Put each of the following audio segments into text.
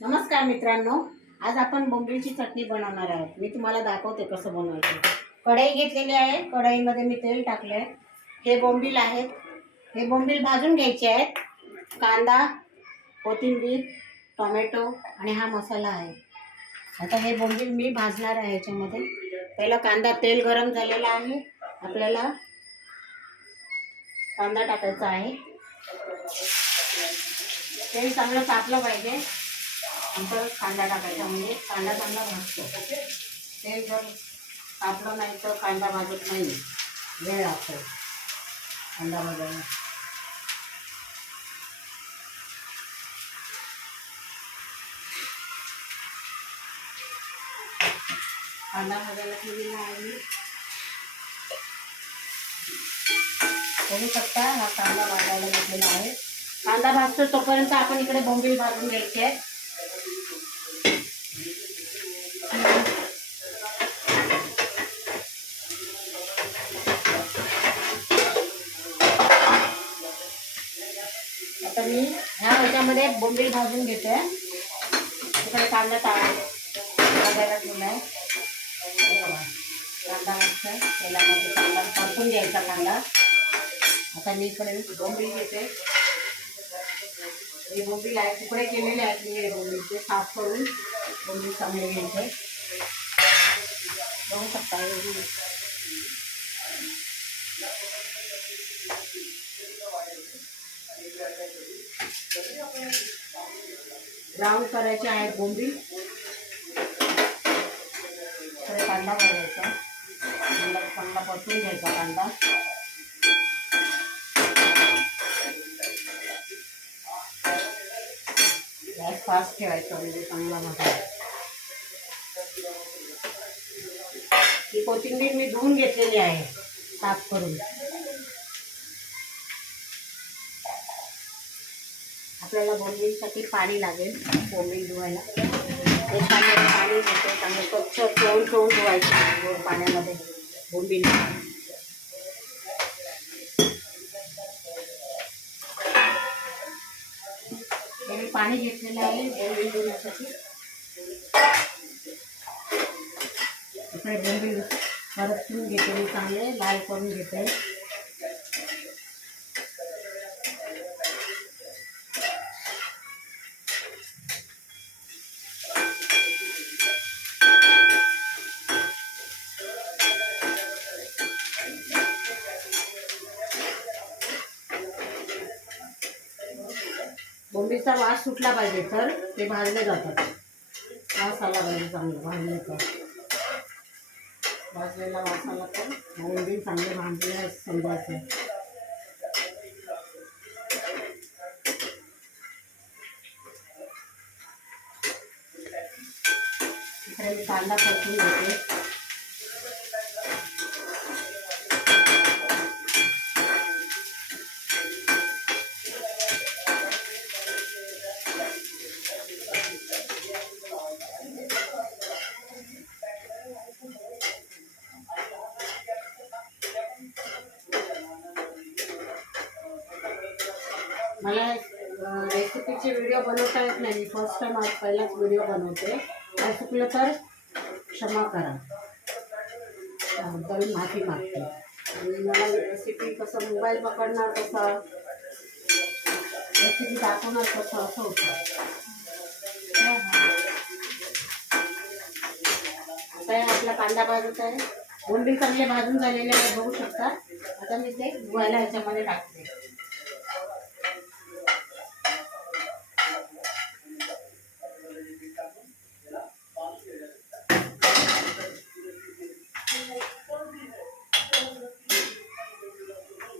नमस्कार मित्रांनो, आज आपण बोंबीलची चटणी बनवणार आहोत। मी तुम्हाला दाखवते कसं बनवायचं। कढई घेतलेली आहे, कढईमध्ये मी तेल टाकले आहे। हे बोंबील आहेत, हे बोंबील भाजून घ्यायचे आहेत। कांदा, कोथिंबीर, टोमॅटो आणि हा मसाला आहे। आता हे बोंबील मी भाजणार आहे। याच्यामध्ये पहिला कांदा, तेल गरम झालेला आहे, आपल्याला कांदा टाकायचा आहे। तेल चांगलं तापलं पाहिजे, नंतर कांदा टाकायचा, म्हणजे कांदा चांगला भाजतो। तेल जर तापलं नाही तर कांदा भाजत नाही, वेळ लागतो कांदा भाजायला। कांदा भाजायला ठेवलेला आहे मी, बघू शकता हा कांदा भाजायला घेतलेला आहे। कांदा भाजतो तोपर्यंत आपण इकडे बोंबील भाजून घ्यायचे आहे। आता मी ह्याच्यामध्ये बोंबील भाजून घेते। इकडे कांदा भाजायला ठेवला आहे। कांदा भाजतोय तेलामध्ये, कांदा परतून घ्यायचा कांदा। आता मी इकडे बोंबील घेते। हे बोंबील आहे, तुकडे केलेले आहेत मी हे बोंबीलचे, साफ करून बोंबील चांगले घ्यायचे। बघू शकता ब्राऊन करायचे आहेत बोंबील। थोडे कांदा भाजायचा, चांगला परतून घ्यायचा कांदा। गॅस फास्ट ठेवायचा, म्हणजे चांगला भाजायचा। ही कोथिंबीर मी धुवून घेतलेली आहे, साफ करून। आपल्याला बोंबीलसाठी पाणी लागेल, बोंबील धुवायला। एक पाणी घेते, चांगलं स्वच्छ चोळून धुवायचं गोड पाण्यामध्ये बोंबील। मी पाणी घेतलेलं आहे बोंबील धुण्यासाठी। इकडे बोंबील परतून घेते मी, चांगले लाल करून घेते। बोंबीलचा वास सुटला पाहिजे तर ते भाजले जातात। वास आला पाहिजे चांगलं भाजले तर, भाजलेला वास आला तर बोंबील चांगले भाजले समजायचं। इकडे मी कांदा परतून घेते। मला रेसिपीचे व्हिडिओ बनवता येत नाही, फर्स्ट टाइम आज पहिलाच व्हिडिओ बनवते। काय चुकलं तर क्षमा करा, त्याबद्दल माफी मागते। आणि मला रेसिपी कसं मोबाईल पकडणार, कसं रेसिपी दाखवणार, कसं असं होतं। आता आपला कांदा भाजत आहे, बोंबील चांगले भाजून झालेले आहे, बघू शकता। आता मी ते धुवायला ह्याच्यामध्ये टाकते।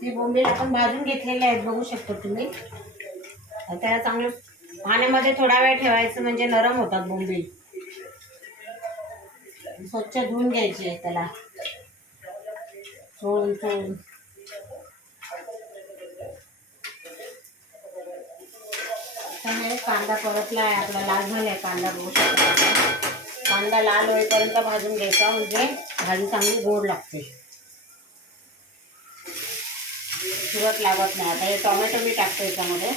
हे बोंबील आपण भाजून घेतलेले आहेत, बघू शकता तुम्ही। आता चांगलं पाण्यामध्ये थोडा वेळ ठेवायचं, म्हणजे नरम होतात बोंबील। स्वच्छ धुवून घ्यायचे त्याला, चोळून। कांदा परतला आहे आपला, लाल झालाय कांदा, बघू शकता। कांदा लाल होईपर्यंत भाजून घ्यायचा, म्हणजे भाजी चांगली गोड लागते, तुरट लागत नाही। आता हे टोमॅटो मी टाकतो याच्यामध्ये।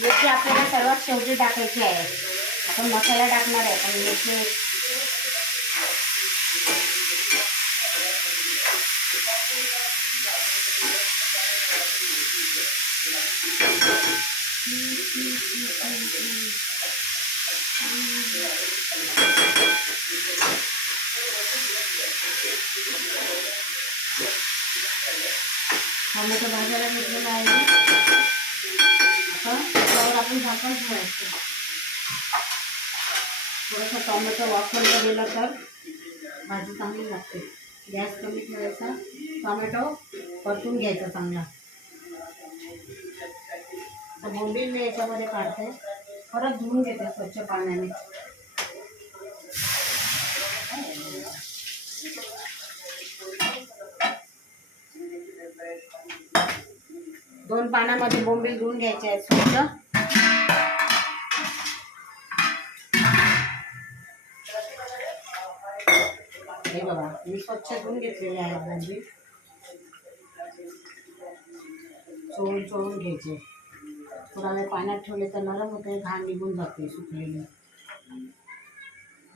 मिरची आपल्याला सर्वात शेवटी टाकायची आहे. आपण मसाला टाकणार आहे पण मिरची टोमॅटो भाजायला घेतलेला आहे. आता त्याच्यावर आपण झाकण ठेवायचं. थोडंसं टोमॅटो वाफवलं गेलं तर भाजी चांगली लागते. गॅस कमी ठेवायचा. टोमॅटो परतून घ्यायचा चांगला. तर बोंबील मी याच्यामध्ये काढते. परत धुवून घेते स्वच्छ पाण्याने. दोन पाण्यामध्ये बोंबील धुवून घ्यायचे आहेत स्वच्छ. हे बघा मी स्वच्छ धुवून घेतलेले आहेत बोंबील. चोळून घ्यायचे. थोडा वेळ पाण्यात ठेवले तर नरम होते, घाण निघून जाते सुकलेली.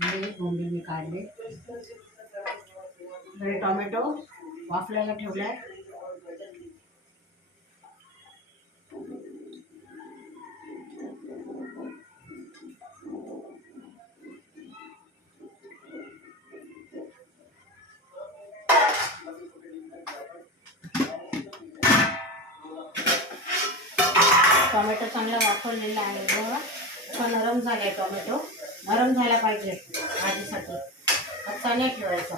हे बोंबील मी काढले. टोमॅटो वाफलायला ठेवलाय. टोमॅटो चांगला वाफवलेला आहे बघा. असा नरम झाला आहे. टोमॅटो नरम झाला पाहिजे भाजीसाठी. कच्चा नाही ठेवायचा.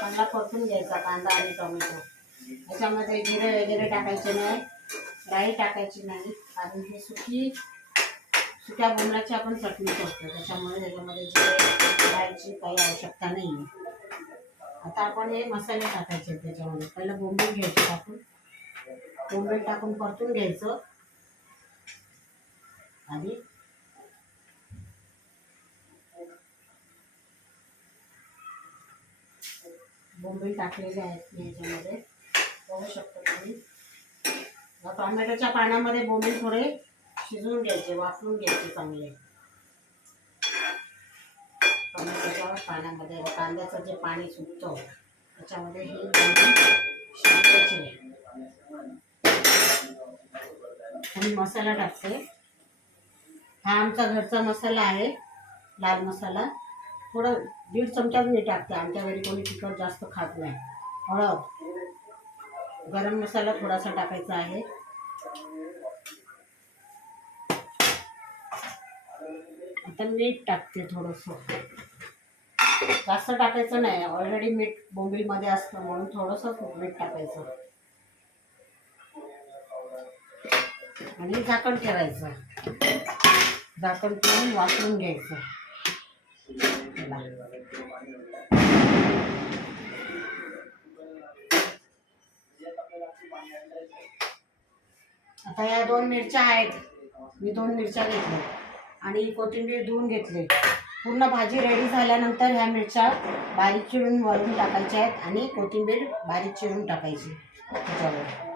चांगला परतून घ्यायचा कांदा आणि टोमॅटो. याच्यामध्ये जिरे वगैरे टाकायचे नाही, राई टाकायची नाही. कारण ही सुक्या बोंबलाची आपण चटणी करतो, त्याच्यामुळे त्याच्यामध्ये जिरे राईची काही आवश्यकता नाही आहे. आता आपण हे मसाले टाकायचे त्याच्यामध्ये. पहिलं बोंबील घ्यायचे टाकून. बोंबील टाकून परतून घ्यायचं आधी. बोंबील टाकलेले आहेत मी याच्यामध्ये, बघू शकतो तुम्ही. टोमॅटोच्या पाण्यामध्ये बोंबील थोडे शिजवून घ्यायचे, वाफवून घ्यायचे चांगले. टोमॅटोच्या पाण्यामध्ये कांद्याचं जे पाणी सुटतं त्याच्यामध्ये हे बोंबील शिजवायचे. आणि मसाला टाकते. हा आमचा घरचा मसाला आहे, लाल मसाला. थोडं 1.5 चमचा मी टाकते. आमच्या घरी कोणी तिखट जास्त खात नाही. हळद, गरम मसाला थोडासा टाकायचा आहे. आता मीठ टाकते थोडंसं. जास्त टाकायचं नाही, ऑलरेडी मीठ बोंबीलमध्ये असतं म्हणून थोडंसं मीठ टाकायचं. आणि झाकण ठेवायचं. झाकण ठेवून वाफवून घ्यायचं. आता या 2 मिरच्या आहेत. मी 2 मिरच्या घेतल्या आणि कोथिंबीर धुवून घेतली. पूर्ण भाजी रेडी झाल्यानंतर ह्या मिरच्या बारीक चिरून वरून टाकायच्या आहेत आणि कोथिंबीर बारीक चिरून टाकायची त्याच्यावर.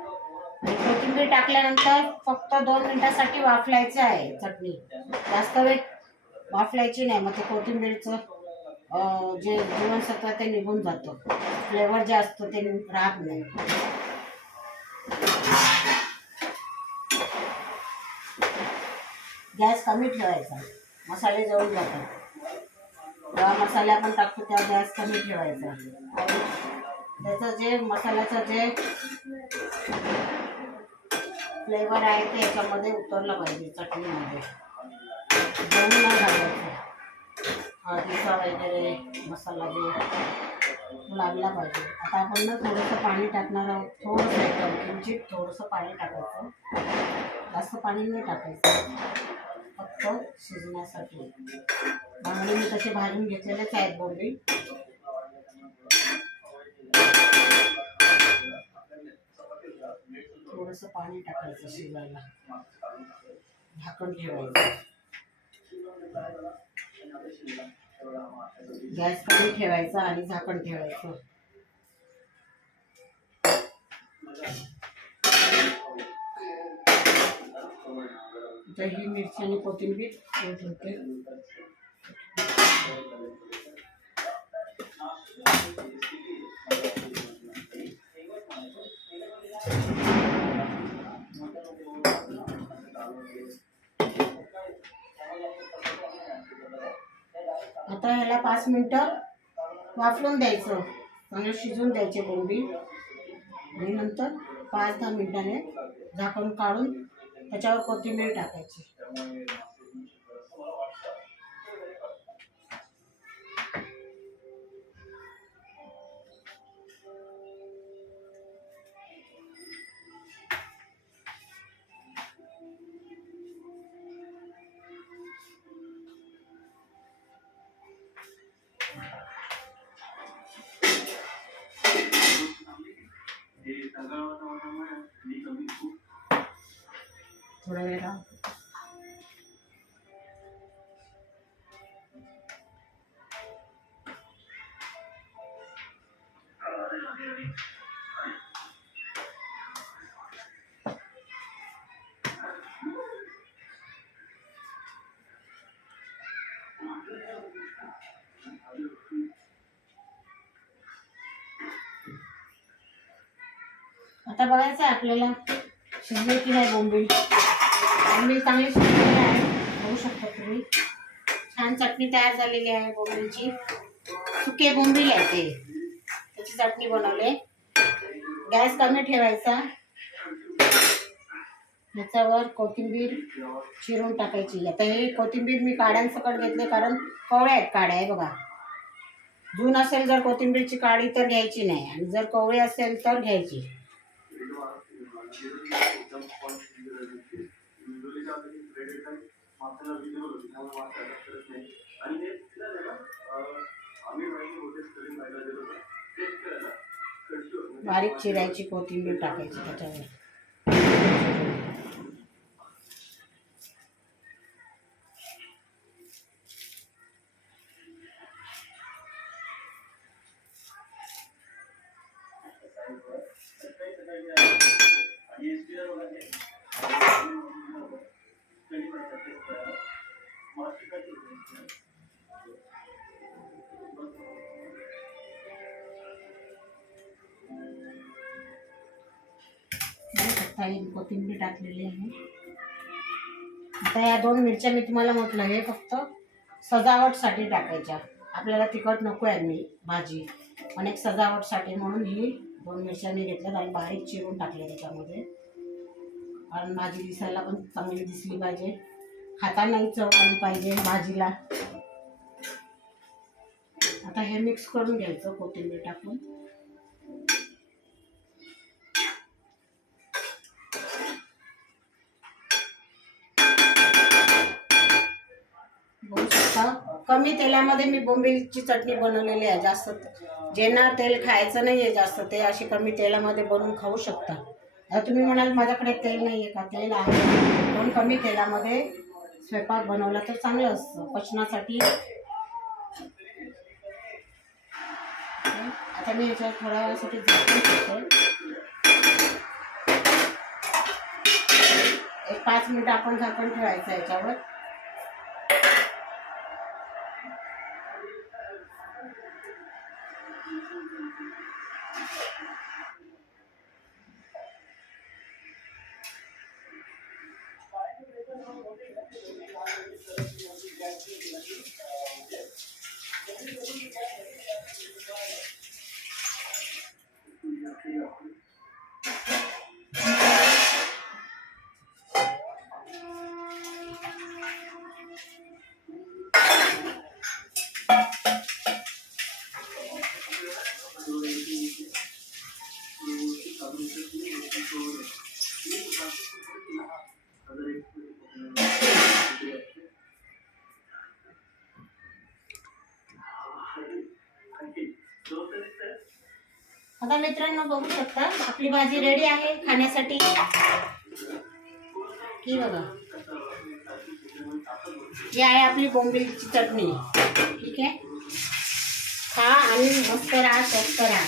आणि कोथिंबीर टाकल्यानंतर फक्त 2 मिनिटासाठी वाफलायचं आहे चटणी. जास्त वेळ वाफलायची नाही, मग ते कोथिंबीरचं जे जीवनसत्व ते निघून जातं. फ्लेवर जे असतं ते राहत नाही. गॅस कमी ठेवायचा, मसाले जळून जातात. जेव्हा मसाले आपण टाकतो तेव्हा गॅस कमी ठेवायचा. आणि त्याचं जे मसाल्याचं जे फ्लेवर आहे ते याच्यामध्ये उतरलं पाहिजे चटणीमध्ये. जळून नाही घालायचं. हळदीचा वगैरे मसाला जे लागला पाहिजे. आता आपण ना थोडंसं पाणी टाकणार आहोत. थोडंसं एकदम किंचित थोडंसं पाणी टाकायचं. जास्त पाणी नाही टाकायचं, फक्त शिजण्यासाठी. बांगडे मी तसे भाजून घेतलेलेच आहेत बोंबील. थोडंसं पाणी टाकायचं शिजायला. झाकण ठेवायचं. गॅस कमी ठेवायचा आणि झाकण ठेवायचं. आता ही मिरची आणि कोथिंबीर ठेवते. आता ह्याला 5 मिनिटं वाफवून द्यायचं, चांगलं शिजवून द्यायचे बोंबील आणि नंतर 5-10 मिनिटाने झाकण काढून त्याच्यावर कोथिंबीर टाकायची. थोडा वेळ आता बघायचं आहे आपल्याला शिजले की नाही बोंबील. बोंबील चांगले शिजलेले आहे, बघू शकता तुम्ही. छान चटणी तयार झालेली आहे बोंबीलची. सुके बोंबील आहे ते, त्याची चटणी बनवले. गॅस कमी ठेवायचा. ह्याच्यावर कोथिंबीर चिरून टाकायची. आता हे कोथिंबीर मी काड्यांसकट घेतले कारण कवळ्या आहेत काड्या आहे बघा. जून असेल जर कोथिंबीरची काडी तर घ्यायची नाही, आणि जर कवळी असेल तर घ्यायची. बारीक चिरायची कोथिंबीर टाकायची त्याच्यावर. कोथिंबीर टाकलेली आहे. आता या 2 मिरच्या मी तुम्हाला म्हटलं हे फक्त सजावटसाठी टाकायच्या. आपल्याला तिखट नको आहे मी भाजी, पण एक सजावटसाठी म्हणून ही 2 मिरच्या मी घेतल्यात आणि बारीक चिरून टाकले त्याच्यामध्ये. कारण भाजी दिसायला पण चांगली दिसली पाहिजे, खातानाही चव आली पाहिजे भाजीला. आता हे मिक्स करून घ्यायचं कोथिंबीर टाकून. बघू शकता कमी तेलामध्ये मी बोंबीलची चटणी बनवलेली आहे. जास्त ज्यांना तेल खायचं नाही आहे जास्त, ते अशी कमी तेलामध्ये बनवून खाऊ शकता. आता तुम्ही म्हणाल माझ्याकडे तेल नाही आहे का? तेल आहे, पण कमी तेलामध्ये स्वयंपाक बनवला तर चांगलं असतं पचनासाठी. आता मी याच्यावर थोड्या वेळासाठी झाकून ठेवते. एक 5 मिनिटं आपण झाकण ठेवायचं याच्यावर. आता मित्रांनो बघू शकता आपली भाजी रेडी आहे खाण्यासाठी. ही बघा, ही आहे आपली बोंबीलची चटणी. ठीक आहे, खा आणि मस्त राहा, स्वस्त राहा.